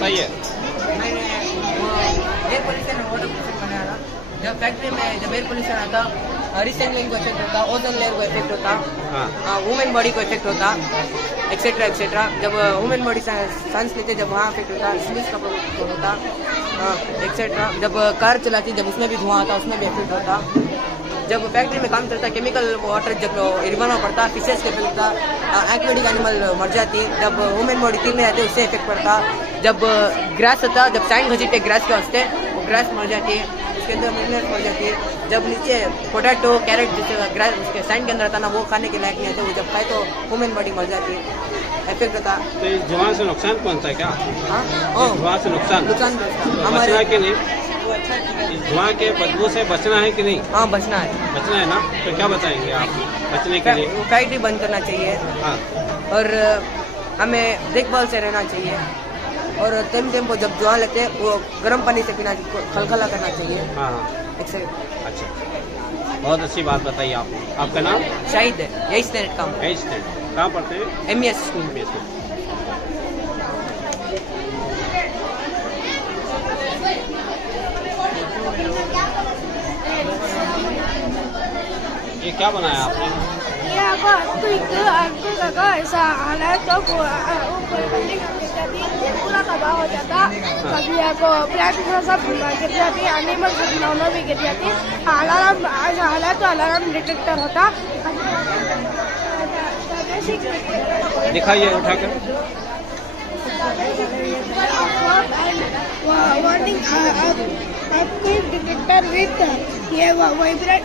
बताइए। मैंने air pollution और वाटर पोल्यूशन बनाया था। जब फैक्ट्री में जब एयर पोल्यूशन आता, रिसाइक्लिंग को इफेक्ट होता, ओजोन लेयर को इफेक्ट होता, वुमेन बॉडी को इफेक्ट होता, एक्सेट्रा एक्सेट्रा। जब वुमेन बॉडी सांस लेते जब वहाँ इफेक्ट होता, स्लीव्स का प्रॉब्लम होता, एक्सेट्रा। जब कार चलाती जब उसमें भी धुआं आता, उसमें भी इफेक्ट होता। जब फैक्ट्री में काम करता केमिकल वाटर जब रिवर में पड़ता, फिशेस के इफेक्ट होता, एक्वेटिक एनिमल मर जाती। जब वुमेन बॉडी तीन में रहते उससे इफेक्ट पड़ता। जब ग्रास होता, जब साइन घसीटते ग्रास के वास्ते वो ग्रास मर जाती है, उसके अंदर मिनरल्स मर जाती है। जब नीचे पोटैटो कैरेट जैसे ग्रास उसके साइन के अंदर आता ना, वो खाने के लायक नहीं आते, वो जब खाए तो वुमेन बॉडी मर जाती है, इफेक्ट होता। तो इस धुआं से नुकसान पहुंचता है क्या? हाँ, धुआं से नुकसान हमारे बचना है कि नहीं? इस धुआं के बदबू से बचना है कि नहीं? हाँ, बचना है। बचना है ना, तो क्या बताएंगे आप बचने के लिए? फैक्ट्री बंद करना चाहिए। हाँ, और हमें देखभाल से रहना चाहिए। और टाइम को जब धुआं लगते वो गर्म पानी से पीना, खलखला करना चाहिए। हाँ, अच्छा, बहुत अच्छी बात बताइए आप। आपका नाम? शाहिद है, यही स्टैंडर्ड काम। कहाँ पढ़ते हैं? MES स्कूल में। ये क्या बनाया आपने? पूरा तबाह हो जाता। कभी आपको प्लांट सब गिर जाती, एनिमल सब भी गिर जाती। अलार्म डिटेक्टर होता। दिखाइए उठाकर। वार्निंग आपको डिटेक्टर विथ ये वाइब्रेट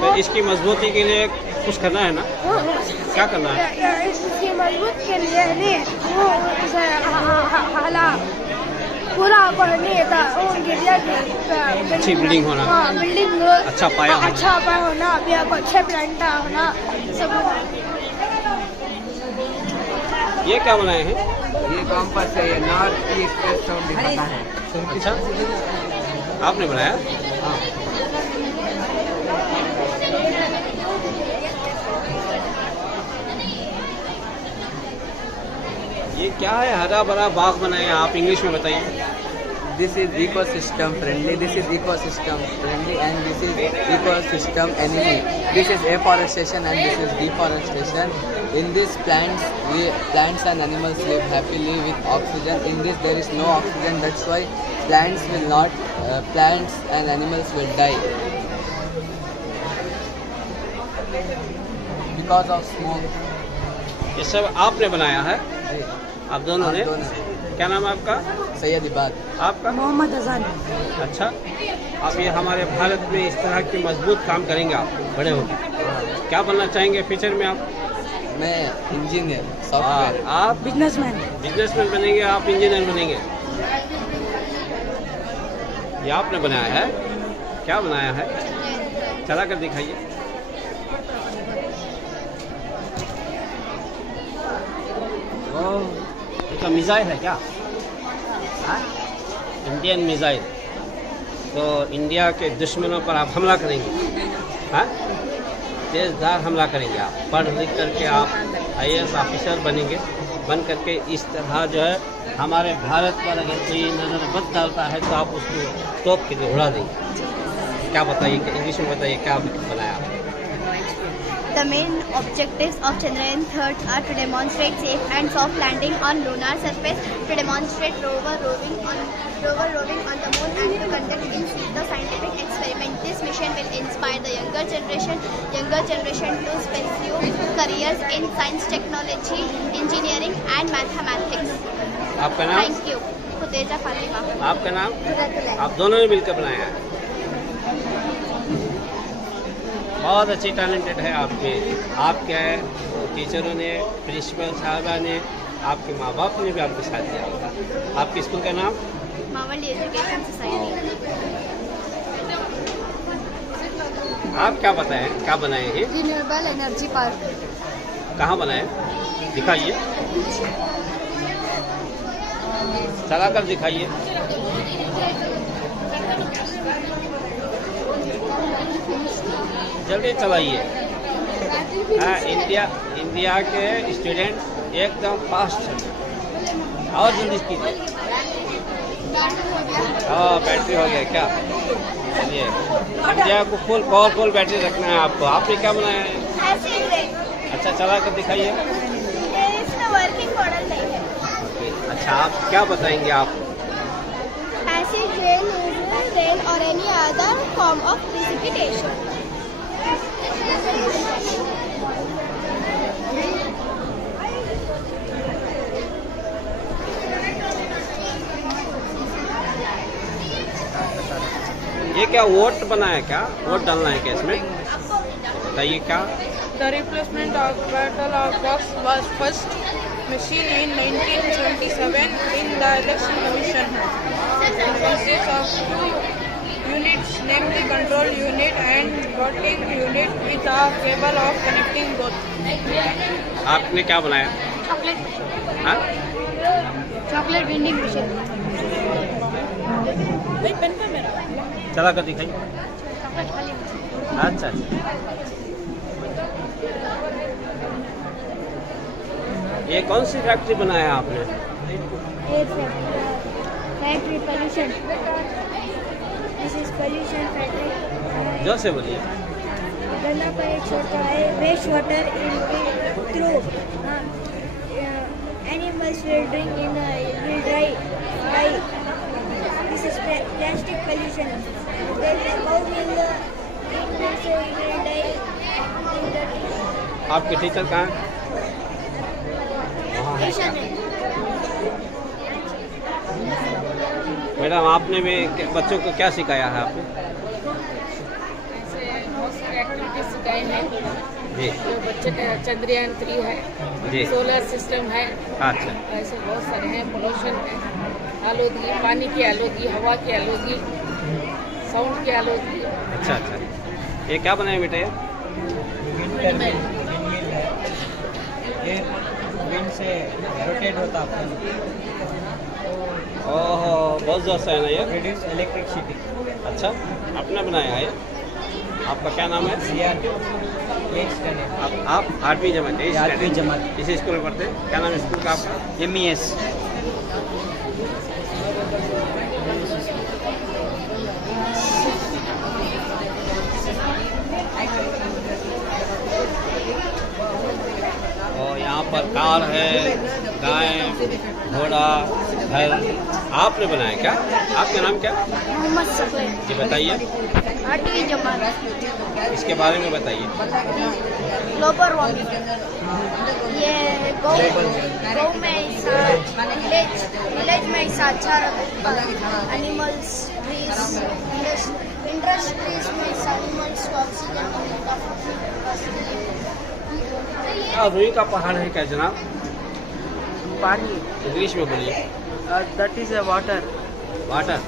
तो इसकी मजबूती के लिए कुछ करना है ना? क्या करना है? इसकी मजबूत के लिए नहीं वो हाला पूरा नहीं था, वो गिरिया अच्छी बिल्डिंग होना। हाँ, बिल्डिंग अच्छा पाया होना, अभी आपको अच्छे प्लांट होना सब। ये क्या बनाए हैं? ये कॉम्पास है, ये नॉर्थ ईस्ट साउंड दिखाता है। अच्छा, आपने बनाया? हाँ। ये क्या है? हरा भरा बाग बनाया आप, इंग्लिश में बताइए। This is ecosystem friendly. This is ecosystem friendly, and this is ecosystem enemy. This is afforestation and this is deforestation. In this plants and animals live happily with oxygen. In this there is no oxygen. That's why plants and animals will die because of smoke. ये सब आपने बनाया है? जी, आप दोनों ने? क्या नाम है आपका? सैयद इबाद। आपका? मोहम्मद अजान। अच्छा, आप ये हमारे भारत में इस तरह के मजबूत काम करेंगे आप बड़े होकर? क्या बनना चाहेंगे फ्यूचर में आप? मैं इंजीनियर सॉफ्टवेयर। आप बिजनेसमैन बनेंगे, आप इंजीनियर बनेंगे। ये आपने बनाया है? क्या बनाया है? चला कर दिखाइए। इसका मिसाइल है क्या? Indian missile. तो इंडिया के दुश्मनों पर आप हमला करेंगे? हाँ, तेजधार हमला करेंगे आप। पढ़ लिख करके आप IAS ऑफिसर बनेंगे, बन करके इस तरह जो है हमारे भारत पर अगर कोई नजर बद डालता है तो आप उसको तोप के उड़ा देंगे। क्या बताइए, इंग्लिश में बताइए, क्या बनाया आपने? The main objectives of Chandrayaan-3 are to demonstrate safe and soft landing on lunar surface, to demonstrate rover roving on the moon, and to conduct in situ scientific experiment. This mission will inspire the younger generation to pursue careers in science, technology, engineering, and mathematics. आपका नाम? Thank you. खुदेजा Fatima. आपका नाम? आप दोनों ने मिलकर बनाया है? बहुत अच्छी टैलेंटेड है आपके टीचरों ने, प्रिंसिपल साहबा ने, आपके माँ बाप ने भी आपके साथ दिया होगा। आपके स्कूल का नाम? Mavli education society. आप क्या बताएं, क्या बनाए हैं? Renewable energy park. कहाँ बनाए? दिखाइए, चला कर दिखाइए। जल्दी चलाइए। हाँ, इंडिया इंडिया के स्टूडेंट एकदम फास्ट है। और जल्दी कीजिए। हाँ, बैटरी हो गया क्या? चलिए, इंडिया को फुल पावरफुल बैटरी रखना है आपको। आपने क्या बनाया है? Acid rain. अच्छा, चला कर दिखाइए। इसमें वर्किंग मॉडल नहीं है। अच्छा, आप क्या बताएंगे आप? Acid rain is rain or any other form of precipitation. ये क्या वोट बना है क्या? वोट डालना है क्या इसमें? बताइए क्या? The replacement of battle box was first machine in 1977 in the election commission. It consists of two units, namely control unit and voting unit with a cable of connecting both. आपने क्या बनाया? Chocolate. हाँ? Chocolate vending machine. चला कर दिखाइए। अच्छा अच्छा। ये कौन सी फैक्ट्री बनाया आपने? Factory pollution. This is pollution factory. जो से बोलिए। गंदा पानी छोड़ता है, waste water in through animals will drink in will dry. This is plastic pollution. आपके टीचर कहाँ हैं? मैडम, आपने भी बच्चों को क्या सिखाया है आपने? ऐसे बहुत सारे एक्टिविटीज सिखाए हैं। जी जो बच्चे का चंद्रयान 3 है, जी। सोलर सिस्टम है, अच्छा ऐसे बहुत सारे हैं। पोल्यूशन है, आलूगी, पानी की आलूगी, हवा की आलूगी, साउंड की आलूगी। अच्छा अच्छा। ये क्या बनाया बेटा? ये विंड से रोटेट होता है। ओहो, बहुत ज़्यादा है ना ये। Produce electricity. अच्छा, आपने बनाया है? आपका क्या नाम है? आप 8वीं जमात है? 8वीं जमात। इसी स्कूल में पढ़ते हैं? क्या नाम है स्कूल का आपका? MES। और यहाँ पर कार है, गाय, घोड़ा, घर। आपने बनाया क्या? आपका नाम क्या? मोहम्मद सफर। जी बताइए, 8वीं जमात। इसके बारे में बताइए। Global warming. ये गौ में विलेज में ऐसा अच्छा एनिमल्स, ट्रीज, इंडस्ट्रीज में एनिमल्स को ऑक्सीजन मिलता है। क्या रुई का पहाड़ है क्या जनाब? पानी। इंग्लिश में बोलिए। That is a water. Water.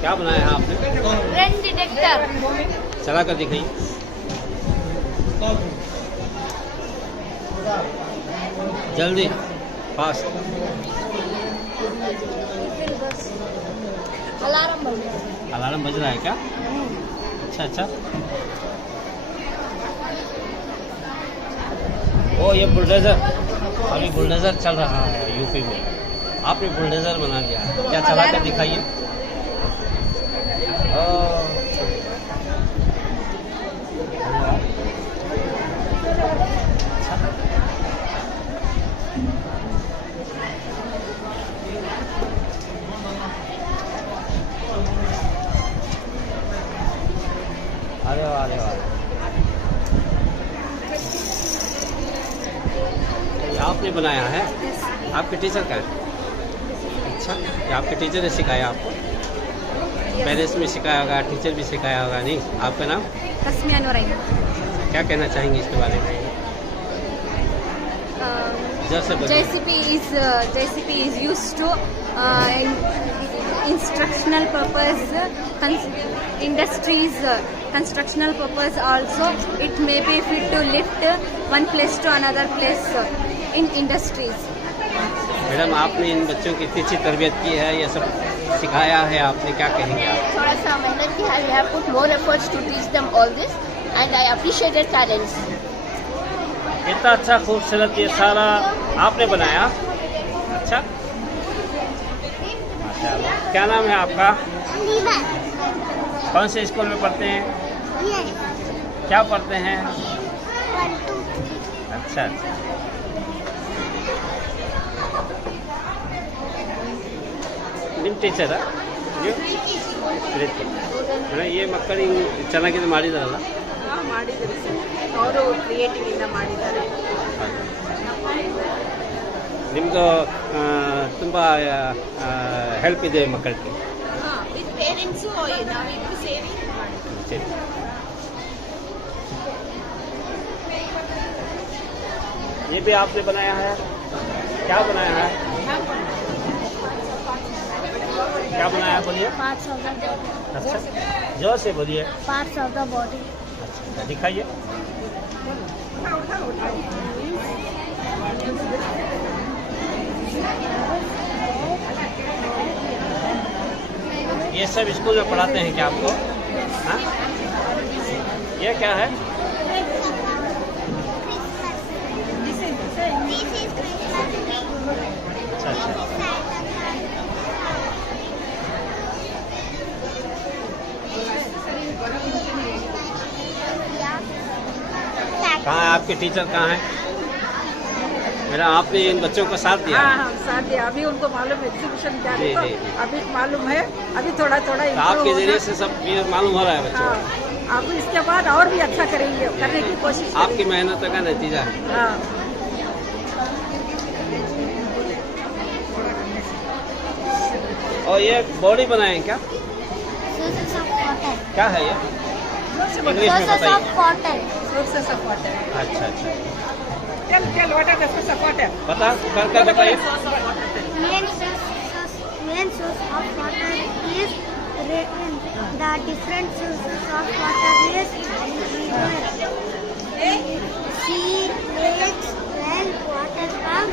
क्या बनाया है आपने? Rain detector. चला कर दिखाइए। जल्दी, फास्ट। अलार्म बज अलार्म बज रहा है क्या? अच्छा अच्छा। ओ, ये बुलडोजर, अभी बुलडोजर चल रहा है यूपी में। आपने बुलडोजर बना दिया, क्या चला कर दिखाइए। अरे वाह, अरे वाह। ये आपने बनाया है? आपके टीचर का है? अच्छा, ये आपके टीचर ने सिखाया आपको? पेरेंट्स में सिखाया होगा, टीचर भी सिखाया होगा। नहीं, आपका नाम? तस्मिया नूरैन। क्या कहना चाहेंगे इसके बारे में? जैसे JCP is used to instructional purpose, industries, constructional purpose also. It may be fit to lift one place to another place in industries. Madam, आपने इन बच्चों की इतनी अच्छी तरबियत की है, ये सब सिखाया है आपने, क्या कहेंगे आप? थोड़ा सा मेहनत किया है, we have put more efforts to teach them all this and I appreciate their talents. इतना अच्छा खूबसूरत ये सारा आपने बनाया? अच्छा, माशाल्लाह। क्या नाम है आपका? कौन से स्कूल में पढ़ते हैं? क्या पढ़ते हैं? अच्छा अच्छा। ನಿಮ್ಮ ಟೀಚರಾ ನೀವು? ಪ್ರೀತಿ ಮೇಡಮ್, ಈ ಮಕ್ಕಳಿಗೆ ಚೆನ್ನಾಗಿದೆ ಮಾಡಿದಾರಲ್ಲ? ಹಾಂ, ಮಾಡಿದ್ದಾರೆ ಸರ್. ಅವರು ಕ್ರಿಯೇಟಿವಿಂದ ಮಾಡಿದ್ದಾರೆ. ನಿಮ್ಮದು ತುಂಬ ಹೆಲ್ಪ್ ಇದೆ ಮಕ್ಕಳಿಗೆ? ಹಾಂ, ವಿತ್ ಪೇರೆಂಟ್ಸು ನಾವಿಬ್ಬರು ಸೇರಿ ಮಾಡಿದ್ದೀವಿ. ಸರಿ. ये भी आपने बनाया है? क्या बनाया है? क्या बनाया है बोलिए? Parts of the body. अच्छा, जोर से बोलिए। Parts of the body. अच्छा, दिखाइए। ये सब स्कूल में पढ़ाते हैं क्या आपको? हाँ? ये क्या है? अच्छा अच्छा। कहाँ है आपके टीचर, कहाँ है? मेरा आपने इन बच्चों को साथ दिया? हाँ, हम साथ दिया। अभी उनको मालूम है एग्जीबिशन जाने जी, को, जी, जी। अभी मालूम है, अभी थोड़ा थोड़ा तो आपके जरिए से सब ये मालूम हो रहा है बच्चों को? हाँ, अब इसके बाद और भी अच्छा करेंगे, करने की कोशिश आपकी मेहनत का नतीजा है। हाँ। और ये बॉडी बनाए क्या? क्या है ये? इंग्लिश में बताइए। Sources of water. अच्छा अच्छा, Tell what are the sources of water? बता कर बताइए। Main source of water is rain. The different sources of water is river, sea, lakes, well, water pump.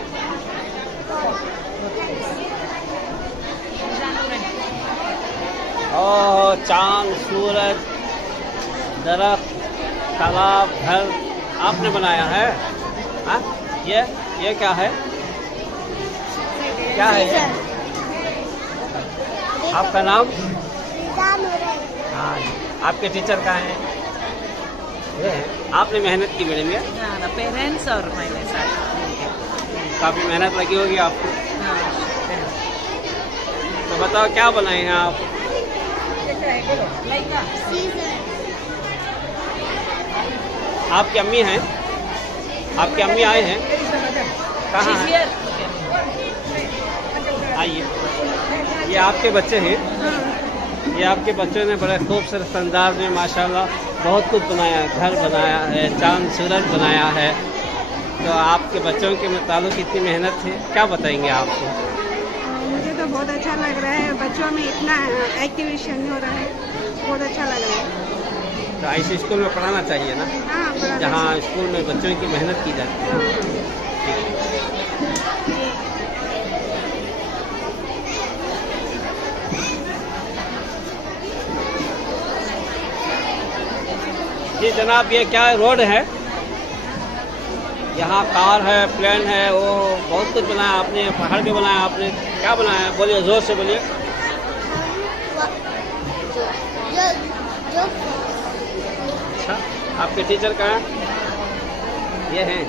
ओह, चांद, सूरज, दरख्त, तालाब, घर आपने बनाया है? हाँ? ये क्या है? क्या है ये? आपका नाम? हाँ, आपके टीचर कहाँ हैं? ये है। आपने मेहनत की मैडम ये? पेरेंट्स और मैंने साथ। काफ़ी मेहनत लगी होगी आपको। तो बताओ क्या बनाए हैं आप? आपकी अम्मी हैं? आपकी अम्मी आए हैं? कहाँ हैं? आइए। ये आपके बच्चे हैं? ये आपके बच्चों ने बड़े खूबसूरत अंदाज में माशाल्लाह बहुत कुछ बनाया है, घर बनाया है, चांद सूरज बनाया है। तो आपके बच्चों के मुताबिक कितनी मेहनत है, क्या बताएंगे आपको? मुझे तो बहुत अच्छा लग रहा है, बच्चों में इतना एक्टिवेशन हो रहा है, बहुत अच्छा लग रहा है। तो ऐसे स्कूल में पढ़ाना चाहिए ना? हाँ, बड़ा जहाँ स्कूल में बच्चों की मेहनत की जाती है। ठीक है। जी जनाब, ये क्या है? रोड है, यहाँ कार है, प्लेन है, वो बहुत कुछ बनाया आपने, पहाड़ भी बनाया आपने, क्या बनाया है? बोलिए, जोर से बोलिए। अच्छा, आपके टीचर कहाँ हैं? ये हैं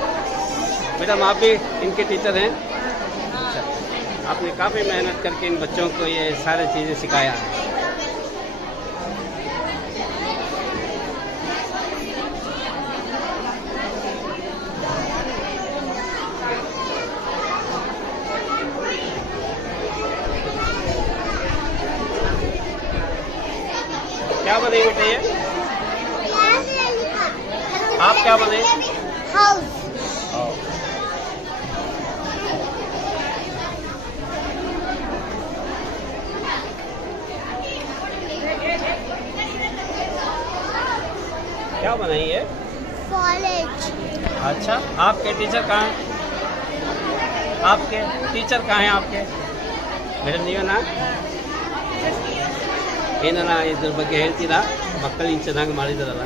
मैडम, आप भी इनके टीचर हैं? अच्छा, आपने काफ़ी मेहनत करके इन बच्चों को ये सारी चीज़ें सिखाया है। क्या बने बेटे ये? आप क्या बने? House. क्या बनाई ये? College. अच्छा, आपके टीचर कहाँ हैं? आपके टीचर कहाँ हैं आपके? मैडम जी का नाम? ಏನನ ಇದ್ರ ಬಗ್ಗೆ ಹೇಳ್ತೀರಾ ಮಕ್ಕಳಿಗೆ ಚೆನ್ನಾಗಿ ಮಾಡಿದ್ರಲ್ಲ?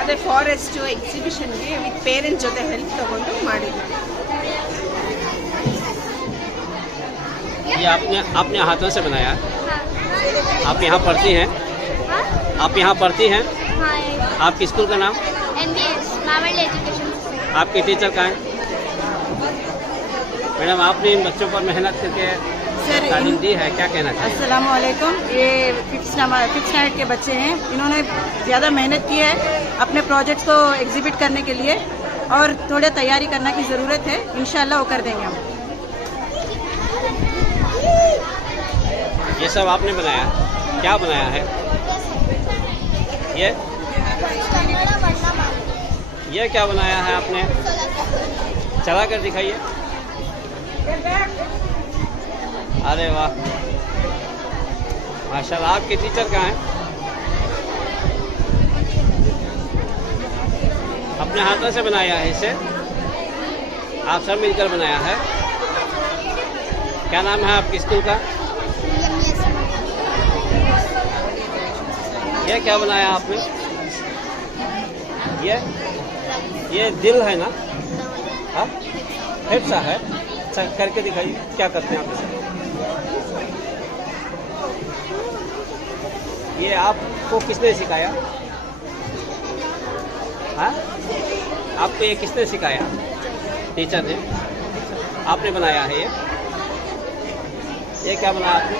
ಅದೇ ಫಾರೆಸ್ಟ್ ಎಕ್ಸಿಬಿಷನ್ಗೆ ವಿತ್ ಪೇರೆಂಟ್ಸ್ ಜೊತೆ ಹೆಲ್ಪ್ ತಗೊಂಡು ಮಾಡಿದ್ವಿ. ये आपने हाथों से बनाया? आप यहाँ पढ़ती हैं? आप यहाँ पढ़ती हैं? हाँ, आपके स्कूल का नाम? MBS Maval education. आपके टीचर कहाँ हैं? मैडम आपने इन बच्चों पर मेहनत करके तालीम दी है, क्या कहना चाहिए? अस्सलाम वालेकुम। ये फिफ्थ स्टैंडर्ड के बच्चे हैं। इन्होंने ज़्यादा मेहनत की है अपने प्रोजेक्ट्स को एग्जिबिट करने के लिए और थोड़े तैयारी करने की ज़रूरत है। इंशाल्लाह वो कर देंगे हम। ये सब आपने बनाया? क्या बनाया है? ये क्या बनाया है आपने? चला कर दिखाइए। अरे वाह, माशाल्लाह। आपके टीचर कहाँ हैं? अपने हाथों से बनाया है इसे? आप सब मिलकर बनाया है? क्या नाम है आपके स्कूल का? ये क्या बनाया आपने? ये दिल है ना? हाँ, हेड सा है। अच्छा, करके दिखाइए, क्या करते हैं आप इसे? ये आपको किसने सिखाया? हाँ, आपको ये किसने सिखाया? टीचर ने? आपने बनाया है ये क्या बनाया आपने?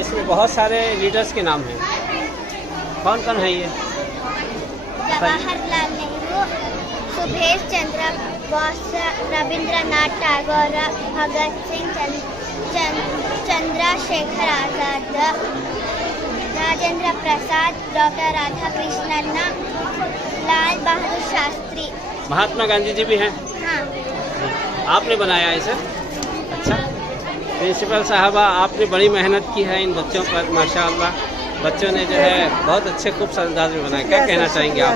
इसमें बहुत सारे लीडर्स के नाम हैं, कौन कौन है ये? जवाहरलाल नेहरू, सुभाष चंद्र बोस, रविंद्रनाथ टैगोर, भगत सिंह, चंद्रशेखर आजाद, राजेंद्र प्रसाद, डॉक्टर राधाकृष्णन, लाल बहादुर शास्त्री। महात्मा गांधी जी भी हैं? हाँ। आपने बनाया इसे? अच्छा। प्रिंसिपल साहबा, आपने बड़ी मेहनत की है इन बच्चों पर, माशाअल्लाह। बच्चों ने जो है बहुत अच्छे खूबसूरत अंदाज में बनाया। क्या कहना चाहेंगे आप?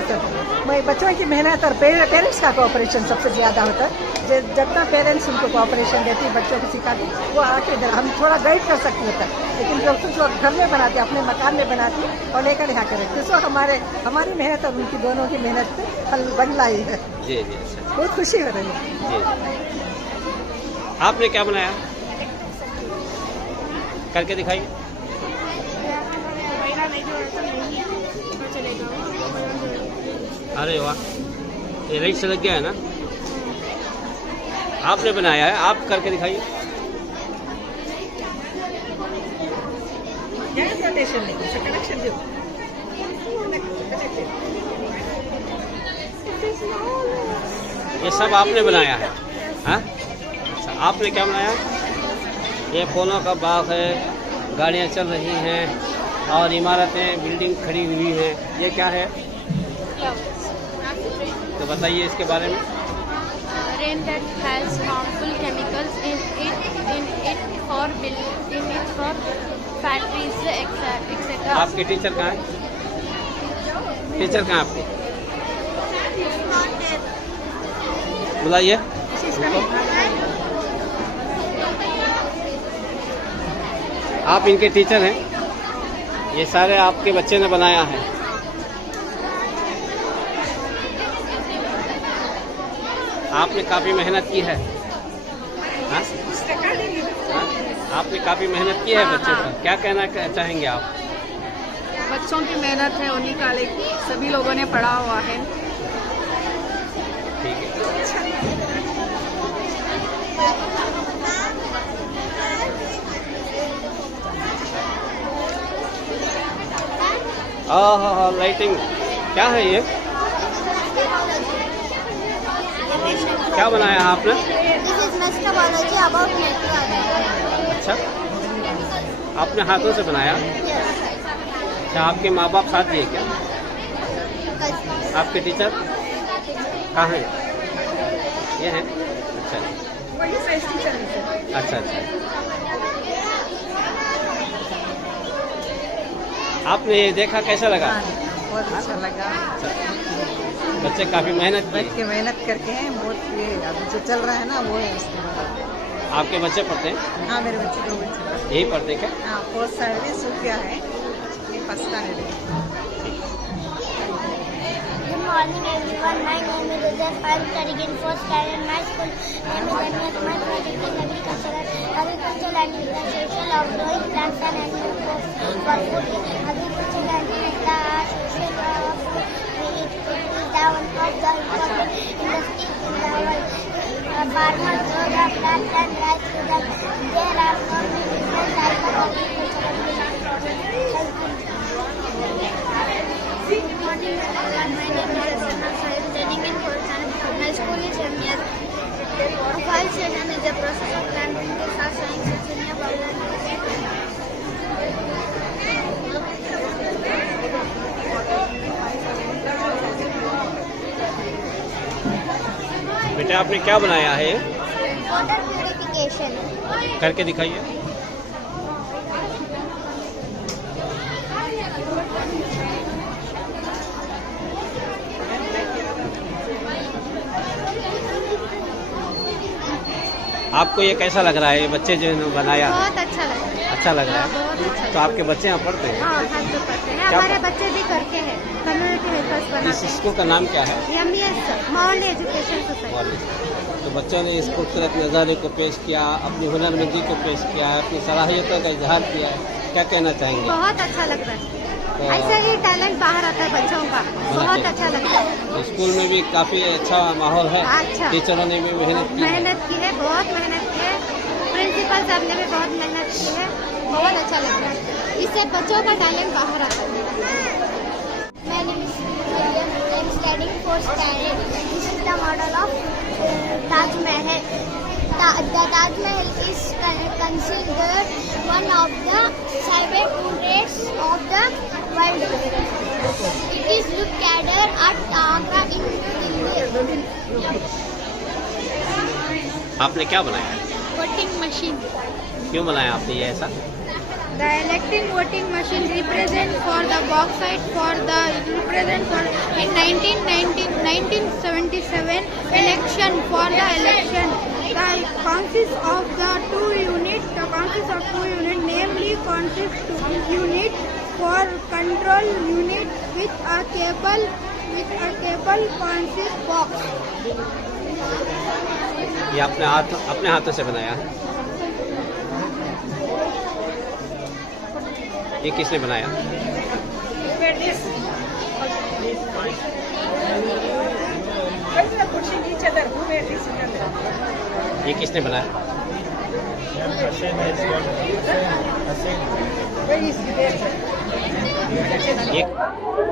बच्चों की मेहनत और पेरेंट्स का कोऑपरेशन सबसे ज़्यादा होता है। जितना पेरेंट्स उनको कोऑपरेशन देती, बच्चों को सिखाती, वो आके हम थोड़ा गाइड कर सकते होता है। लेकिन जो कुछ वो घर में बनाते, अपने मकान में बनाती और लेकर यहाँ करें, तो हमारी मेहनत और उनकी दोनों की मेहनत पे फल बन लाई है। जी जी, अच्छा। बहुत खुशी हो रही है। जी, आपने क्या बनाया? करके दिखाइए। अरे वाह, ये राइट से लग गया है ना? आपने बनाया है, आप करके दिखाइए। ये सब आपने बनाया है? हाँ, अच्छा। आपने क्या बनाया? ये फूलों का बाग है, गाड़ियाँ चल रही हैं और इमारतें, बिल्डिंग खड़ी हुई हैं। ये क्या है? तो बताइए इसके बारे में। Rain that has harmful chemicals in it for factories, etc. आपके टीचर कहाँ हैं? टीचर कहाँ आपके? बुलाइए। आप इनके टीचर हैं? ये सारे आपके बच्चे ने बनाया है? आपने काफ़ी मेहनत की है? हाँ? आपने काफ़ी मेहनत की है बच्चों पर, क्या कहना चाहेंगे आप? बच्चों की मेहनत है, उन्हीं का सभी लोगों ने पढ़ा हुआ है। ठीक है। हाँ, लाइटिंग क्या है ये? क्या बनाया है आपने? अच्छा, आपने हाथों से बनाया? अच्छा, आपके माँ बाप साथ दिए क्या? आपके टीचर कहाँ हैं? ये हैं? अच्छा अच्छा अच्छा। आपने ये देखा, कैसा लगा? बहुत अच्छा लगा। अच्छा, बच्चे काफ़ी मेहनत बैठ के मेहनत करके हैं बहुत। ये अभी जो चल रहा है ना, वो है। आपके बच्चे पढ़ते हैं? हाँ, मेरे बच्चे 2 बच्चे हैं। यही पढ़ते हैं क्या? हाँ, 4th स्टैंडर्ड सूफिया है, ये 1st स्टैंडर्ड है। Good morning everyone. My name is Ujjwal. I am studying in 4th standard. My school name is Anias. My project is agricultural and with the social of growing plants and animals for food. Agricultural and with the social of food. It is the one of the important industry in the world. Farmers grow the plants and rice to them. There are so many different types of agricultural products. Good morning everyone. My name is Asana. I am studying in 4th standard. My school is MES. File season is the process of planting the science in a biology. बेटा आपने क्या बनाया है? Water purification. करके दिखाइए। आपको ये कैसा लग रहा है, ये बच्चे जो इन्होंने बनाया? बहुत अच्छा लगा। अच्छा लग रहा बहुत है? अच्छा। तो आपके बच्चे यहाँ पढ़ते हैं? हाँ, हम तो पढ़ते हैं। क्या हमारे बच्चे भी करते हैं, कम्युनिटी हेल्पर्स इस बनाते स्कूल का नाम क्या है? हैं। MES mall education society. College. तो बच्चों ने इस खूबसूरत नज़ारे को पेश किया, अपनी हुनरमंदी को पेश किया, अपनी सलाहियतों का इजहार किया है। क्या कहना चाहेंगे? बहुत अच्छा लग रहा है। तो ऐसे ही टैलेंट बाहर आता है बच्चों का, बहुत अच्छा लगता है। तो स्कूल में भी काफ़ी अच्छा माहौल है। अच्छा। टीचरों ने भी मेहनत की है। मेहनत की है, बहुत मेहनत की है। प्रिंसिपल साहब ने भी बहुत मेहनत की है, बहुत अच्छा लग रहा है। इससे बच्चों का टैलेंट बाहर आता है। My name is William. I am studying 4th standard. This is the model of Taj Mahal. The Taj Mahal is considered one of the 7 wonders of the world. It is located at Agra in New Delhi. आपने क्या बनाया है? Voting machine. क्यों बनाया आपने ये ऐसा? The electing voting machine represent for the bauxite for the represent for in 1977 election for the election. The consists of the 2 units. The consists of 2 units, namely consists 2 unit for control unit with a cable consist box. ये अपने हाथों से बनाया है? ये किसने बनाया? ये किसने बनाया?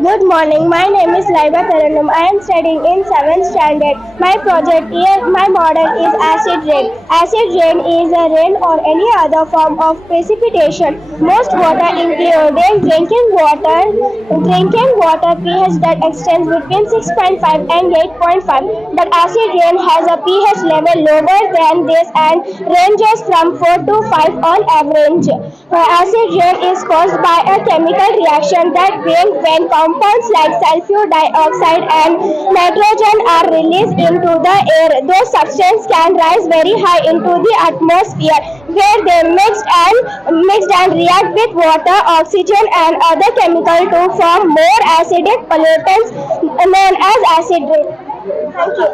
Good morning. My name is Laiba Taranum. I am studying in 7th standard. My model is acid rain. Acid rain is a rain or any other form of precipitation. Most water, including drinking water pH that extends between 6.5 and 8.5. But acid rain has a pH level lower than this and ranges from 4 to 5 on average. Acid rain is caused by a chemical reaction that brings when compounds like sulfur dioxide and nitrogen are released into the air. Those substances can rise very high into the atmosphere, where they mixed and react with water, oxygen and other chemicals to form more acidic pollutants known as acid rain. Thank you.